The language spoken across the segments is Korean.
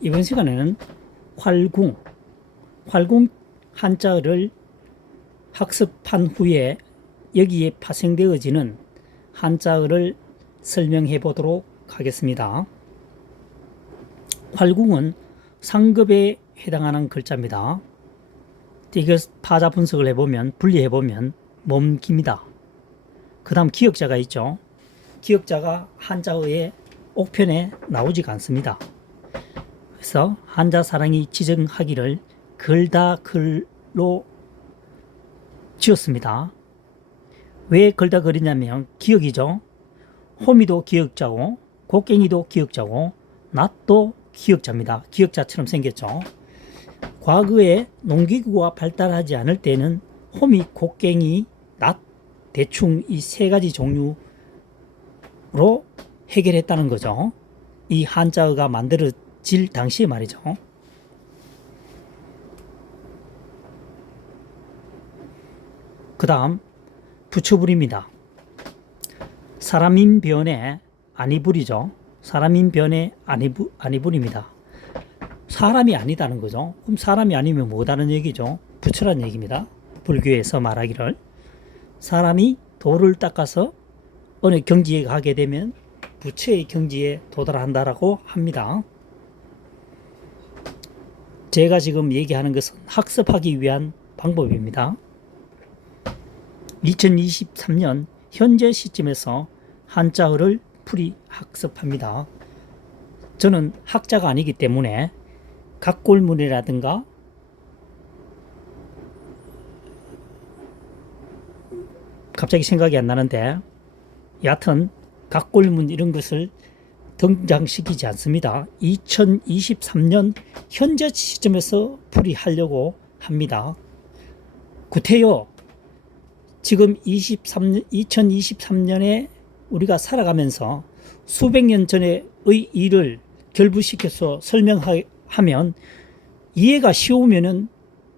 이번 시간에는 활궁 한자어를 학습한 후에 여기에 파생되어지는 한자어를 설명해 보도록 하겠습니다. 활궁은 상급에 해당하는 글자입니다. 이거 파자 분석을 해보면, 분리해보면 몸깁니다. 그 다음 기역자가 있죠. 기역자가 한자어의 옥편에 나오지가 않습니다. 그래서 한자사랑이 지정하기를 글다 글로 지었습니다. 왜 글다 글이냐면 기역이죠. 호미도 기역자고 곡괭이도 기역자고 낫도 기역자입니다. 기역자처럼 생겼죠. 과거에 농기구가 발달하지 않을 때는 호미, 곡괭이, 낫, 대충 이 세 가지 종류로 해결했다는 거죠. 이 한자어가 만들어질 당시에 말이죠. 그 다음 부처불입니다. 사람인 변에 아니불이죠. 사람인 변에 아니불입니다. 사람이 아니다는 거죠. 그럼 사람이 아니면 뭐다는 얘기죠. 부처란 얘기입니다. 불교에서 말하기를 사람이 돌을 닦아서 어느 경지에 가게 되면 부처의 경지에 도달한다라고 합니다. 제가 지금 얘기하는 것은 학습하기 위한 방법입니다. 2023년 현재 시점에서 한자어를 풀이 학습합니다. 저는 학자가 아니기 때문에 각골문이라든가 갑자기 생각이 안 나는데 여하튼 각골문 이런 것을 등장시키지 않습니다. 2023년 현재 시점에서 풀이하려고 합니다. 구태여 지금 2023년에 우리가 살아가면서 수백 년 전의 일을 결부시켜서 설명하면 이해가 쉬우면은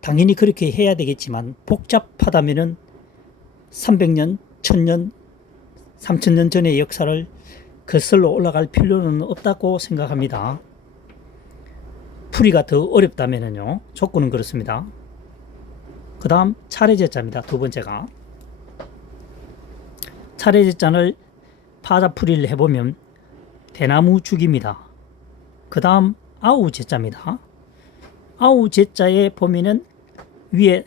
당연히 그렇게 해야 되겠지만 복잡하다면은 300년, 1000년, 3000년 전의 역사를 거슬러 올라갈 필요는 없다고 생각합니다. 풀이가 더 어렵다면은요. 조건은 그렇습니다. 그 다음 차례제자입니다. 두 번째가 차례제자를 파자풀이를 해보면 대나무죽입니다. 그 다음 아우제자입니다. 아우제자에 보면은 위에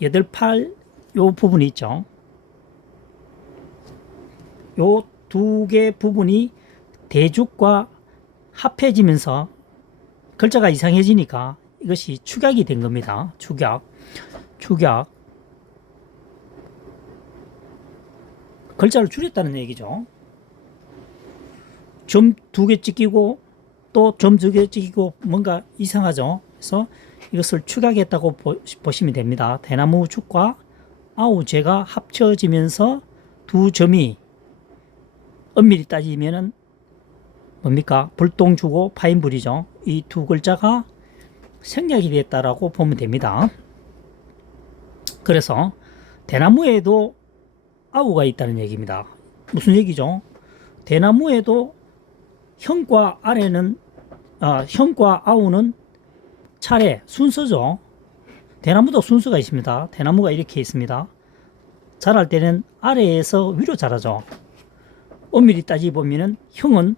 8, 8 요 부분이 있죠. 요 두 개 부분이 대죽과 합해지면서 글자가 이상해지니까 이것이 축약이 된 겁니다. 축약. 글자를 줄였다는 얘기죠. 점 2개 찍히고 또 점 2개 찍히고 뭔가 이상하죠. 그래서 이것을 축약했다고 보시면 됩니다. 대나무 죽과 아우제가 합쳐지면서 두 점이 엄밀히 따지면은 뭡니까? 불똥주고 파인불이죠. 이 두 글자가 생략이 됐다라고 보면 됩니다. 그래서 대나무에도 아우가 있다는 얘기입니다. 무슨 얘기죠? 대나무에도 형과 아우는 차례, 순서죠. 대나무도 순서가 있습니다. 대나무가 이렇게 있습니다. 자랄 때는 아래에서 위로 자라죠. 엄밀히 따지보면은 형은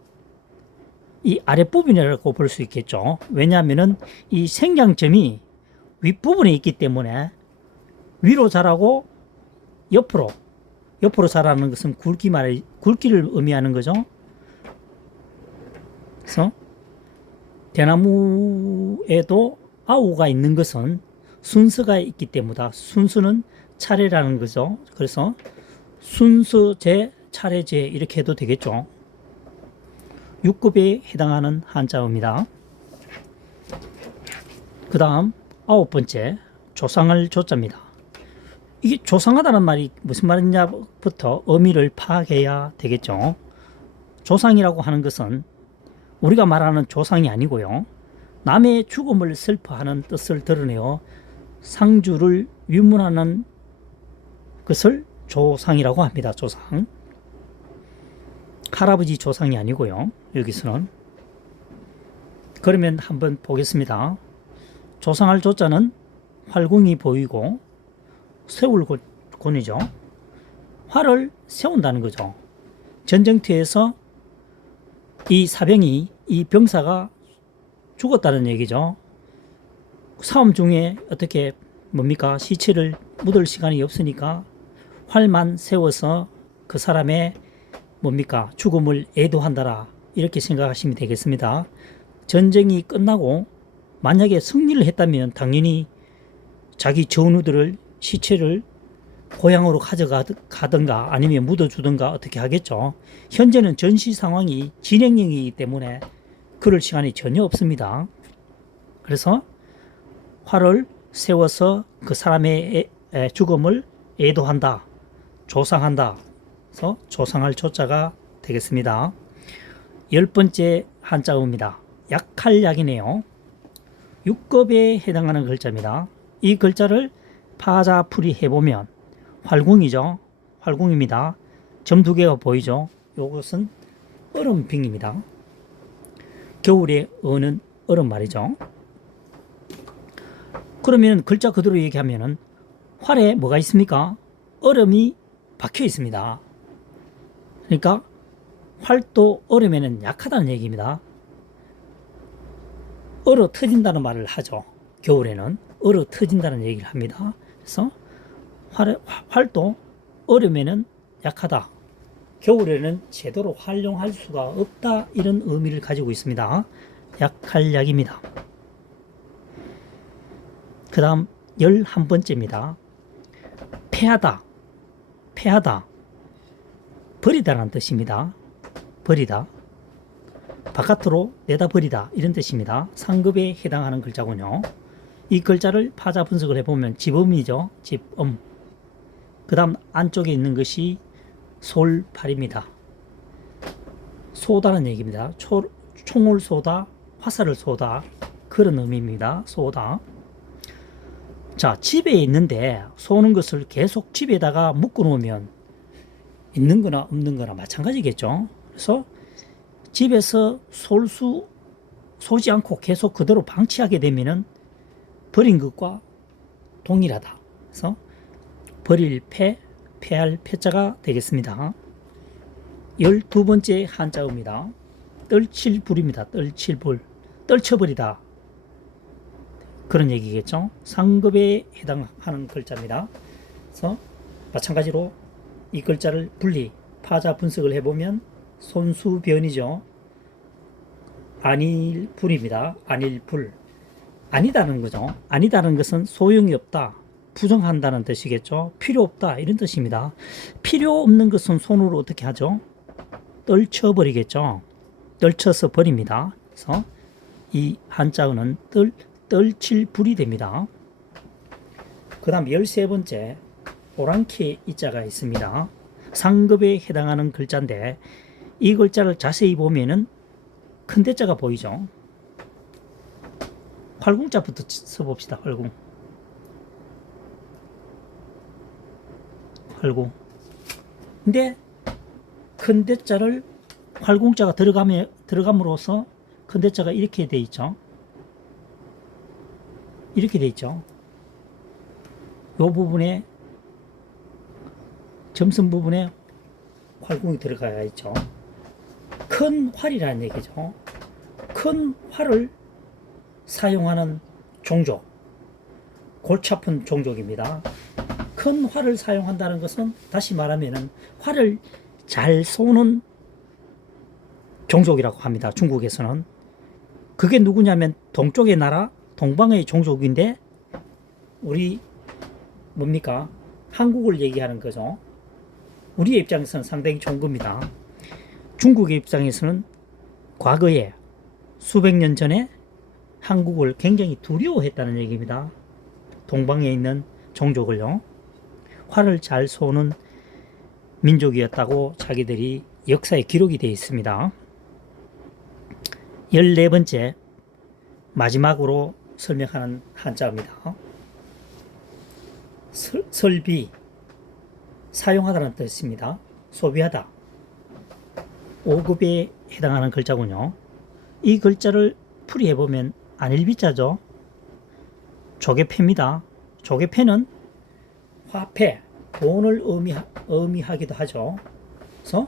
이 아랫부분이라고 볼 수 있겠죠. 왜냐하면은 이 생장점이 윗부분에 있기 때문에 위로 자라고 옆으로 자라는 것은 굵기를 의미하는 거죠. 그래서 대나무에도 아우가 있는 것은 순서가 있기 때문이다. 순수는 차례라는 거죠. 그래서 순서제, 차례제 이렇게 해도 되겠죠. 6급에 해당하는 한자어입니다. 그 다음 9번째 조상을 조자입니다. 이게 조상하다는 말이 무슨 말이냐부터 의미를 파악해야 되겠죠. 조상이라고 하는 것은 우리가 말하는 조상이 아니고요. 남의 죽음을 슬퍼하는 뜻을 드러내어 상주를 위문하는 것을 조상이라고 합니다. 조상. 할아버지 조상이 아니고요. 여기서는. 그러면 한번 보겠습니다. 조상할 조자는 활궁이 보이고 세울 곤이죠. 활을 세운다는 거죠. 전쟁터에서 이 사병이, 이 병사가 죽었다는 얘기죠. 싸움 중에 어떻게 뭡니까? 시체를 묻을 시간이 없으니까 활만 세워서 그 사람의 뭡니까? 죽음을 애도한다라. 이렇게 생각하시면 되겠습니다. 전쟁이 끝나고 만약에 승리를 했다면 당연히 자기 전우들을 시체를 고향으로 가져가든가 아니면 묻어주든가 어떻게 하겠죠. 현재는 전시 상황이 진행형이기 때문에 그럴 시간이 전혀 없습니다. 그래서 활을 세워서 그 사람의 죽음을 애도한다, 조상한다. 그래서 조상할 조자가 되겠습니다. 10번째 한자어입니다. 약할 약이네요. 6급에 해당하는 글자입니다. 이 글자를 파자풀이 해보면 활궁이죠. 활궁입니다. 점 2개가 보이죠. 이것은 얼음빙입니다. 겨울에 어는 얼음 말이죠. 그러면 글자 그대로 얘기하면은 활에 뭐가 있습니까? 얼음이 박혀 있습니다. 그러니까 활도 얼음에는 약하다는 얘기입니다. 얼어 터진다는 말을 하죠. 겨울에는 얼어 터진다는 얘기를 합니다. 그래서 활도 얼음에는 약하다. 겨울에는 제대로 활용할 수가 없다. 이런 의미를 가지고 있습니다. 약할 약입니다. 그 다음 11번째입니다. 패하다. 패하다. 버리다라는 뜻입니다. 버리다. 바깥으로 내다 버리다 이런 뜻입니다. 상급에 해당하는 글자군요. 이 글자를 파자 분석을 해보면 집음이죠. 집음. 그 다음 안쪽에 있는 것이 솔팔입니다. 쏘다는 얘기입니다. 총을 쏘다, 화살을 쏘다 그런 의미입니다. 쏘다. 자, 집에 있는데 쏘는 것을 계속 집에다가 묶어 놓으면 있는 거나 없는 거나 마찬가지겠죠. 그래서 집에서 쏘지 않고 계속 그대로 방치하게 되면은 버린 것과 동일하다. 그래서 버릴 패, 패할 패자가 되겠습니다. 12번째 한자어입니다. 떨칠불입니다. 떨칠불. 떨쳐버리다. 그런 얘기겠죠. 상급에 해당하는 글자입니다. 그래서 마찬가지로 이 글자를 분리, 파자 분석을 해보면 손수변이죠. 안일불입니다. 안일불. 아니다는 거죠. 아니다는 것은 소용이 없다, 부정한다는 뜻이겠죠. 필요 없다 이런 뜻입니다. 필요 없는 것은 손으로 어떻게 하죠? 떨쳐버리겠죠. 떨쳐서 버립니다. 그래서 이 한자어는 떨칠불이 됩니다. 그 다음 13번째 오랑캐 이자가 있습니다. 상급에 해당하는 글자인데 이 글자를 자세히 보면은 큰 대자가 보이죠. 활궁자부터 써봅시다. 활궁. 활궁. 근데 큰 대자를 활궁자가 들어감으로써 큰 대자가 이렇게 돼 있죠. 이렇게 돼 있죠. 이 부분에 점선 부분에 활궁이 들어가야 있죠. 큰 활이라는 얘기죠. 큰 활을 사용하는 종족, 골치 아픈 종족입니다. 큰 활을 사용한다는 것은 다시 말하면 활을 잘 쏘는 종족이라고 합니다. 중국에서는. 그게 누구냐면 동쪽의 나라 동방의 종족인데 우리 뭡니까? 한국을 얘기하는 거죠. 우리의 입장에서는 상당히 좋은 겁니다. 중국의 입장에서는 과거에 수백 년 전에 한국을 굉장히 두려워했다는 얘기입니다. 동방에 있는 종족을요. 활을 잘 쏘는 민족이었다고 자기들이 역사에 기록이 되어 있습니다. 14번째 마지막으로 설명하는 한자입니다. 설비, 사용하다는 뜻입니다. 소비하다. 5급에 해당하는 글자군요. 이 글자를 풀이해 보면 안일비자죠. 조개패입니다. 조개패는 화폐, 돈을 의미하기도 하죠. 그래서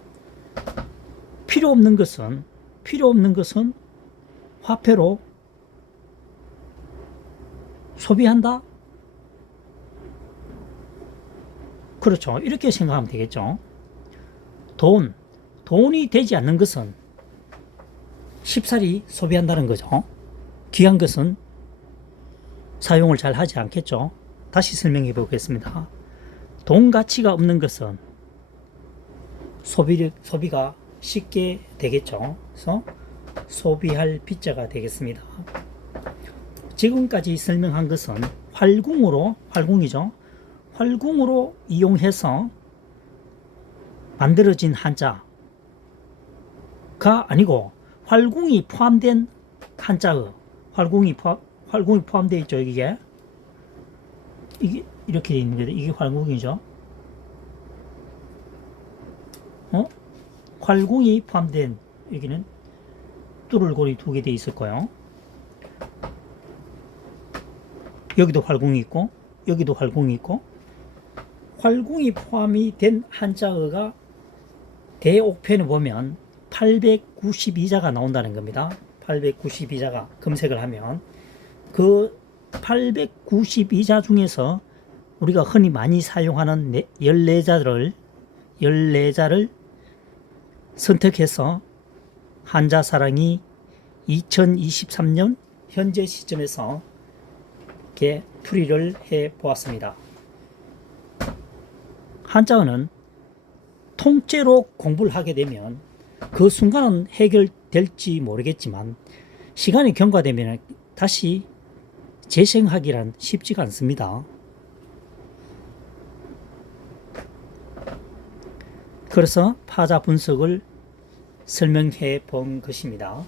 필요 없는 것은 화폐로 소비한다. 그렇죠. 이렇게 생각하면 되겠죠. 돈이 되지 않는 것은 쉽사리 소비한다는 거죠. 귀한 것은 사용을 잘 하지 않겠죠. 다시 설명해 보겠습니다. 돈 가치가 없는 것은 소비가 쉽게 되겠죠. 그래서 소비할 빚자가 되겠습니다. 지금까지 설명한 것은 활궁이죠. 활궁으로 이용해서 만들어진 한자가 아니고 활궁이 포함된 한자어. 활궁이 포함되어 있죠. 이게 이렇게 되어 있는 거죠. 이게 활궁이죠. 활궁이 포함된, 여기는 뚜를골이 2개 되어 있을 거예요. 여기도 활궁이 있고 여기도 활궁이 있고, 활궁이 포함이 된 한자어가 대옥편에 보면 892자가 나온다는 겁니다. 892자가 검색을 하면 그 892자 중에서 우리가 흔히 많이 사용하는 14자를 선택해서 한자사랑이 2023년 현재 시점에서 이렇게 풀이를 해 보았습니다. 한자어는 통째로 공부를 하게 되면 그 순간은 해결될지 모르겠지만 시간이 경과되면 다시 재생하기란 쉽지가 않습니다. 그래서 파자 분석을 설명해 본 것입니다.